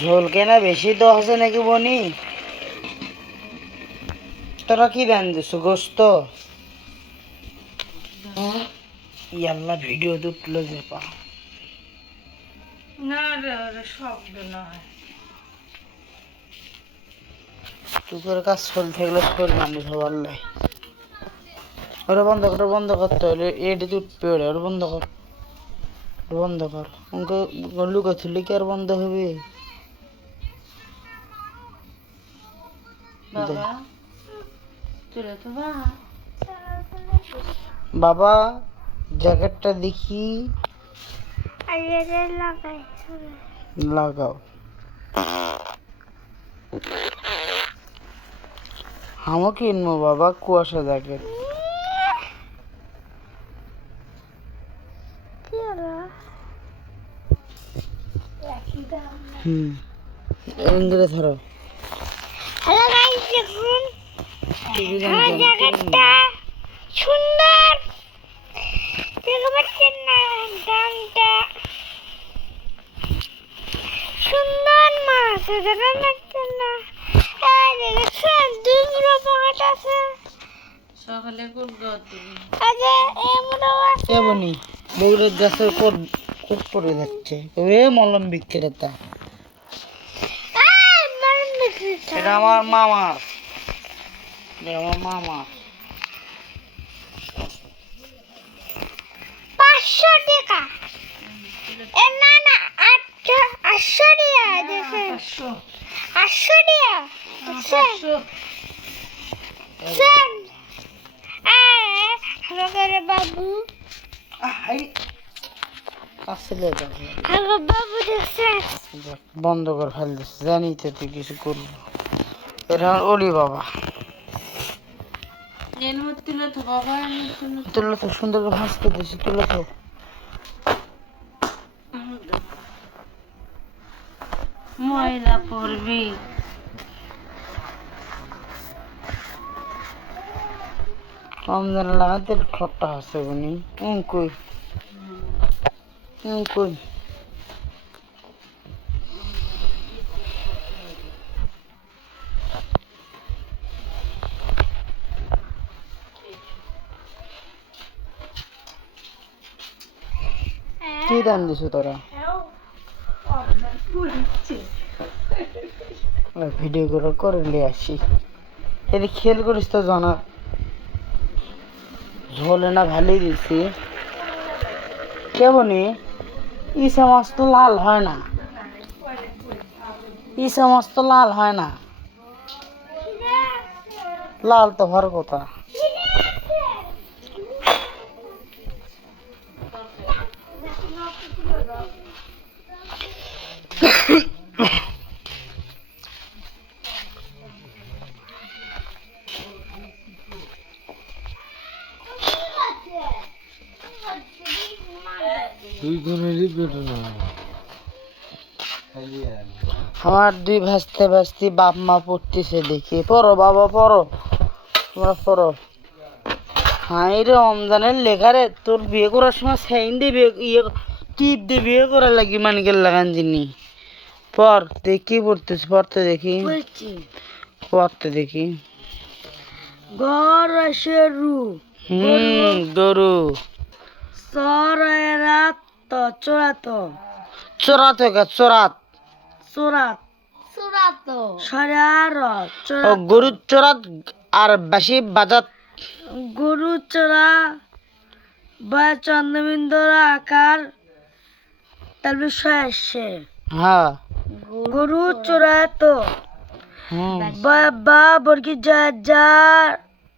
ঝোল কেনা বেশি তো আছে নাকি বনি? তোরা কি দেন দিস গোস্ত? ইয়াল্লা ভিডিও তো তুলে যে পা না রে শব্দ নয় তুকের কাজ চলতে গেলে শরীর মানুষ হবার লাই। ওরা বন্ধ করতে হলে এটি তো উঠবে ওরা বন্ধ কর ওকে লুকা তুলে কি আর বন্ধ হবে? বাবা তুলে তো বাবা জ্যাকেটটা দেখি লাগাও। আমও কিনবো বাবা কুয়াশা জ্যাকেট। ইংরে ধরো। হ্যালো গাইস, দেখুন আমার জ্যাকেটটা সুন্দর। দেখতে পাচ্ছেন না দামটা সুন্দর মাছ দেখতে পাচ্ছেন না? এই দেখছেন দুগুলো পকেট আছে। সকালে করবো তুমি আগে এমনও আছে। কে বনি বগুড়ের গাছের উপরে যাচ্ছে এ মলম বিক্রেতা। মারুন দেখি এটা আমার মামার। এটা আমার মামা। 500 টাকা। এ না না 800 টাকা দেখেন। 800 টাকা দেখছেন? সেন আমাদের বাবু আসলে আমার বাবু দেখছেন? বন্ধ কর ফেল দিচ্ছে জানি তো তুই কিছু করবি। এটা আমার অলি বাবা। তুলে তো বাবা তুলে তো সুন্দর করে ভাঁজ করে দিচ্ছি তুলে তো। ময়লা পড়বি রমজান লাগাতে ঠোঁটটা আছে উনি কই কই কি দাম দিছো তোরা? ভিডিও করে নিয়ে আসি। এদিকে খেয়াল করিস তো জানা ঝোলে না ভালোই দিছি কেমনি। ইসা মাছ তো লাল হয় না, ইসা মাছ তো লাল হয় না, লাল তো হওয়ার কথা। আমার দুই ভাসতে ভাসতে বাপ মা পড়তেছে দেখি। পড়ো বাবা পড়ো, তোমরা পড়ো। হাই রে রমজানের লেখারে তোর বিয়ে করার সময় সাইন দিয়ে বিয়ে টিপ দিয়ে বিয়ে করার লাগি মানিকের লাগান জিনি। পর দেখি পড়তেছি পড়তে দেখি পড়তে দেখি। ঘর আসে রু গরু সরাত চোরাত চোরাত চোরাত চোরাত চোরাত সরার ও গরুর চোরাত আর বাসি বাজাত গরু চোরা বা চন্দ্রবিন্দুর আকার তারপর আসছে হ্যাঁ গরু চোরাত বা বর্গি যা যা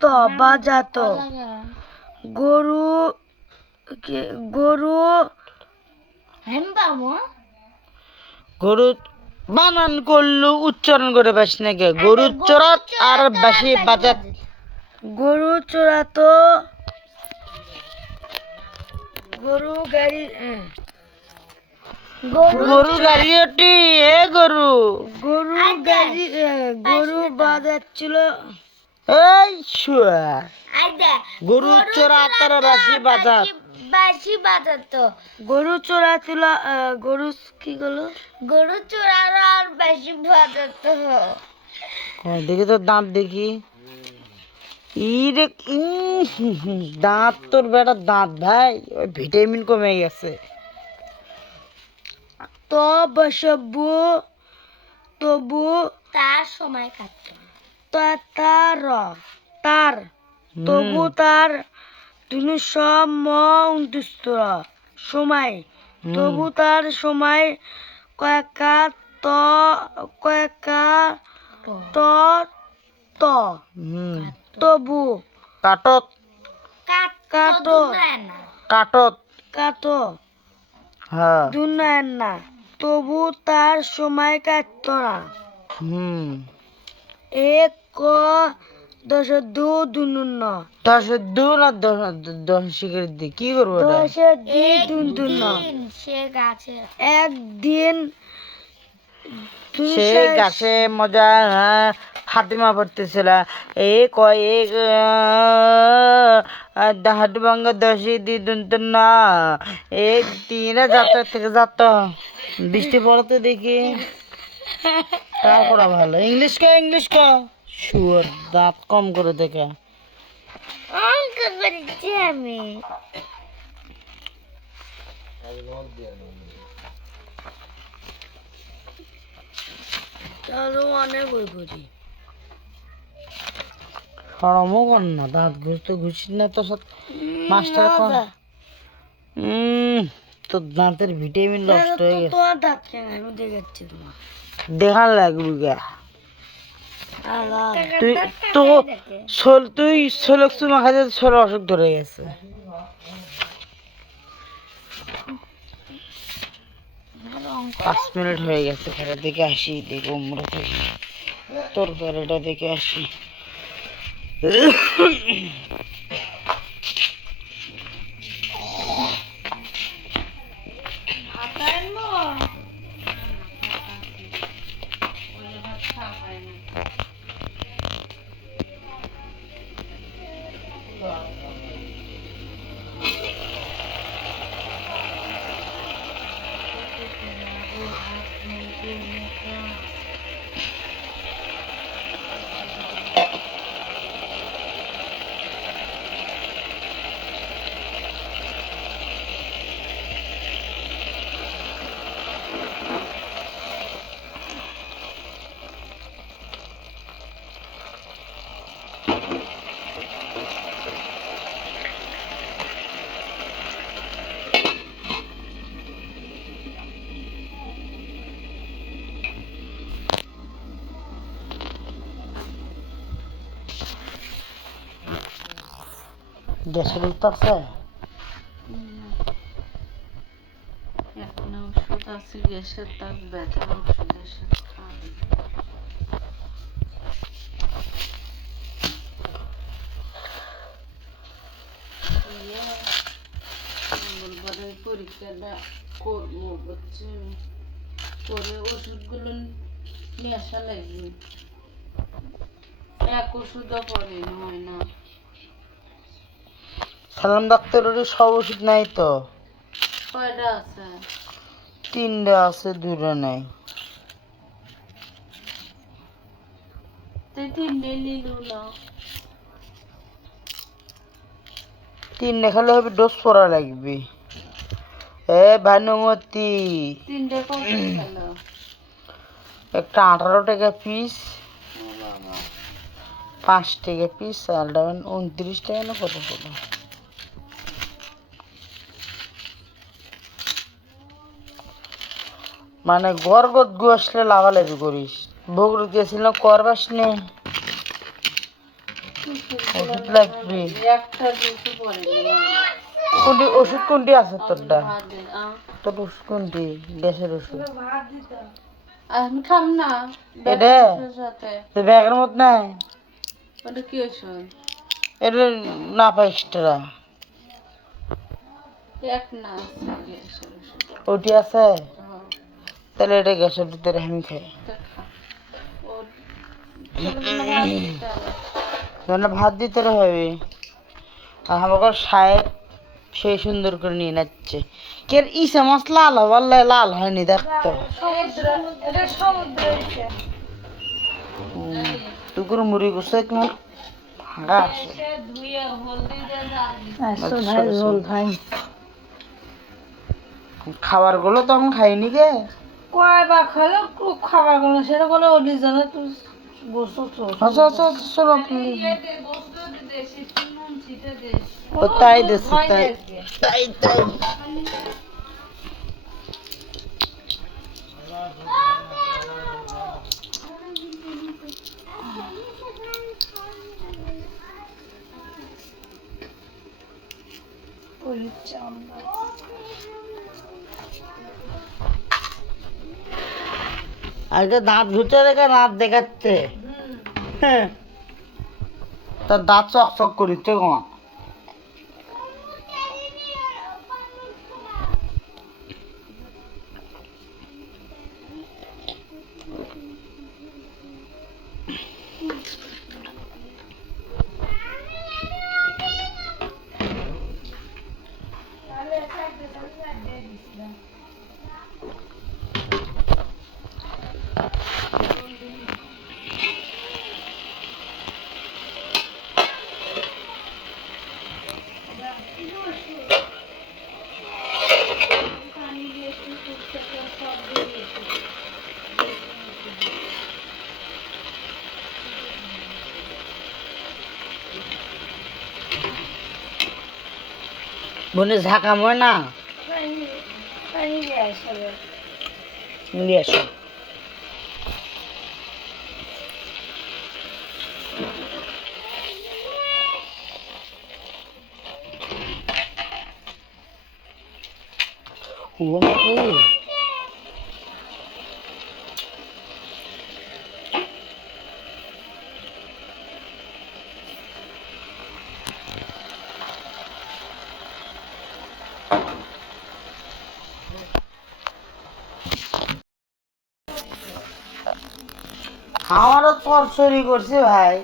তো বাজাত গরু গরু গরু বানান করলো উচ্চারণ করে পাস নাকি? গরুর চোরাত আর বাসি বাজাত। গরু চোরাত গরু গাড়ি গরু গাড়ি ওটি এ গরু গরু গাড়ি গরু বাজাচ্ছিল এই শুয়া গরু চোরাত আর বাসি বাজাত। বেশি বাজাতো গরু চোরা তুলা গরু কি গেল গরু চোরানো আর বেশি বাজাতো দেখি তোর দাঁত দেখি ইরে দাঁত তোর বেটা দাঁত ভাই ওই ভিটামিন কমে গেছে তবু তার সময় কাটতো তার তবু তার দুনু সব সময় তবু তার সময় কয়েকা ত ত তবু কাটত হ্যাঁ না তবু তার সময় কাটত না এক ক দশ দু দুন্ন দশ দু না দশ শিখের দি কি করবো দশের দি দুন্ন সে গাছে একদিন সে গাছে মজা ফাতিমা পড়তেছিল এক হাঁটু ভাঙ্গা দশই দি দুন্ত না এক দিনে যাত্রা থেকে যাত্রা বৃষ্টি পড়াতে দেখি তারপরে ভালো ইংলিশ কা শুয়ার দাঁত কম করে দেখে অঙ্ক করেছি আমি তাহলে অনেক বই করি সরমও কর না দাঁত ঘুষি না তোর সাথে মাস্টার তোর দাঁতের ভিটামিন নষ্ট হয়ে গেছে তোমার দাঁত কেন আমি দেখাচ্ছি তোমার দেখার লাগবে গা তুই ষোলক চুমা খাইতে 16 অসুখ ধরে গেছে পাঁচ মিনিট হয়ে গেছে ফেরা দেখে আসি দেখে উমরা থেকে তোর ফেরাটা দেখে আসি গ্যাসের উঠতেছে এখন ওষুধ আছে গ্যাসের তার ব্যথার ওষুধ এসে খাওয়াবে মঙ্গলবারের পরীক্ষাটা করবো হচ্ছে করে ওষুধগুলো নিয়ে আসা লাগবে এক ওষুধও পরে হয় না সালাম ডাক্তারের সব ওষুধ নাই তো কয়টা আছে 3টা আছে 2টা নাই তুই 3টে নিল না 3 খালে হবে ডোজ পড়া লাগবে ভানুমতি 3টে কত খেলো একটা 18 টাকা পিস বাবা 5 টাকা পিস আর 29 টাকা না কত পড়লো মানে গর্গত গু আসলে লাভালাভি করিস বগুড়া গেছিলাম করবাস নে ওষুধ লাগবে একটা দুটো পরে কোনটি ওষুধ কোনটি আছে তোরটা তোর ওষুধ কোনটি গ্যাসের ওষুধ আমি খাম না এটা সাথে তো ব্যাগের মধ্যে নাই ওটা কি ওষুধ এটা না পা এক্সট্রা এক না আছে গ্যাসের ওষুধ ওটি আছে তাহলে এটা গ্যাসের ভিতরে আমি খাই ভাত দিতে হবে আর আমাকে 60 সে সুন্দর করে নিয়ে নাচছে কে ইসে মাছ লাল হবার লাল হয়নি দেখতো এটা সমুদ্র হইছে। টুকুর মুড়ি গুছে কেমন ভাঙা আছে ধুয়ে হলদি দিয়ে জাল আচ্ছা, ভাই রোল ভাই খাবার গুলো তখন খাইনি গে কয়বার খেলো খাবার গুলো সেটা বলে ওলি জানে তুই গোসল আচ্ছা আচ্ছা চলো বস্তু দেশি নুন ছিটে দে ও তাই দেছে তাই তাই তাই আগে দাঁত ঘুরতে দেখে দাঁত দেখাচ্ছে হ্যাঁ তার দাঁত চক চক করিচ্ছে কমা বনে ঝাঁকা ময় না নিয়ে আসো ও আমারও তরসরি করছে ভাই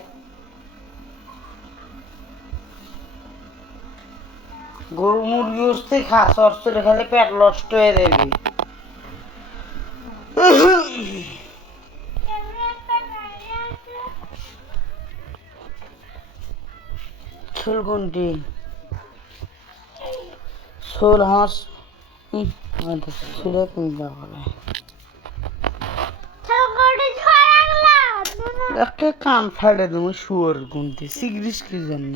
গরু মুরগি উঠতে খা তরসরি খেলে পেট নষ্ট হয়ে যাবি ছোল কোনটি ছোল হাঁস ছোলে কিনতে হবে একটা কান ফাইলে দেবো শুয়োর গুনতে সিগরিস কি জন্য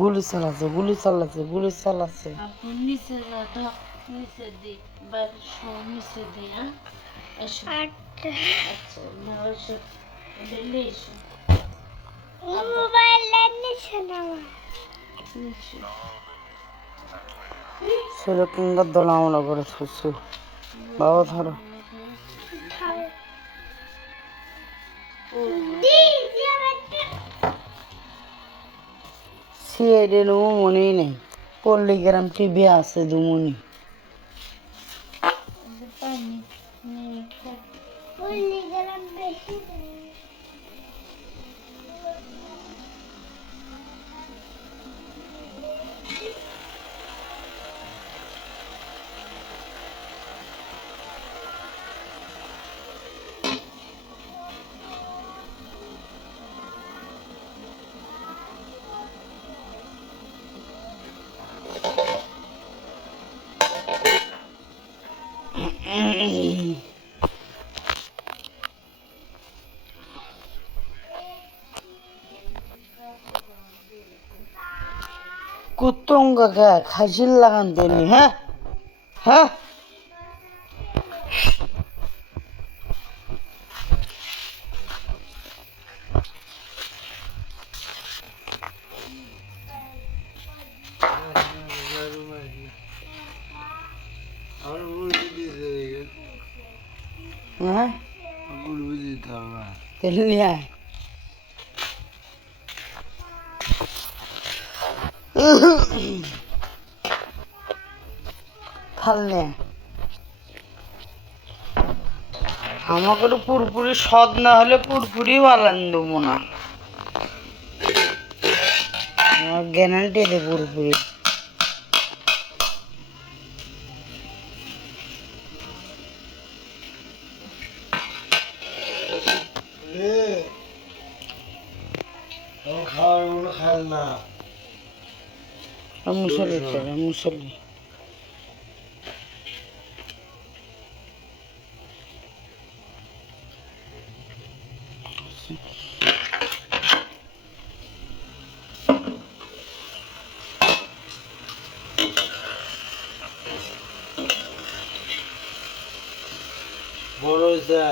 গুলি চালাচ্ছে গুলি চালাচ্ছে গুলি চালাচ্ছে আপনি নিচে যা ঢক নিচে দি বাড়ির সব নিচে দি হ্যাঁ এসো আচ্ছা না এসো দিল্লি এসো মোবাইলের নিচে নামা নিচে ছেলে কিংবা দোলামলা করে ছুটছু বাবা ধরো সিআইডি নেবো মনেই নেই পল্লীগ্রাম টিভি আছে দুমনি পানি নিয়ে খা বললি গেলাম বেশি কুত্তঙ্গা খাসির লাগান তেনি হ্যাঁ হ্যাঁ হ্যাঁ তেল নিয়ে আয় থাল নিয়ে আমাকে তো পুরপুরি স্বাদ না হলে পুরপুরি বানান দেবো না, আমার গ্যারান্টি দে পুরপুরি। মুসলি চলে মুসলি। বড় হয়েছে।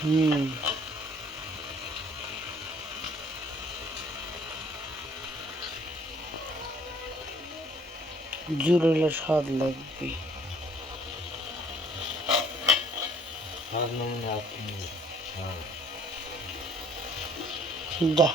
হুম, জুড়লে স্বাদ লাগবে। আর নমুনা আপনি যা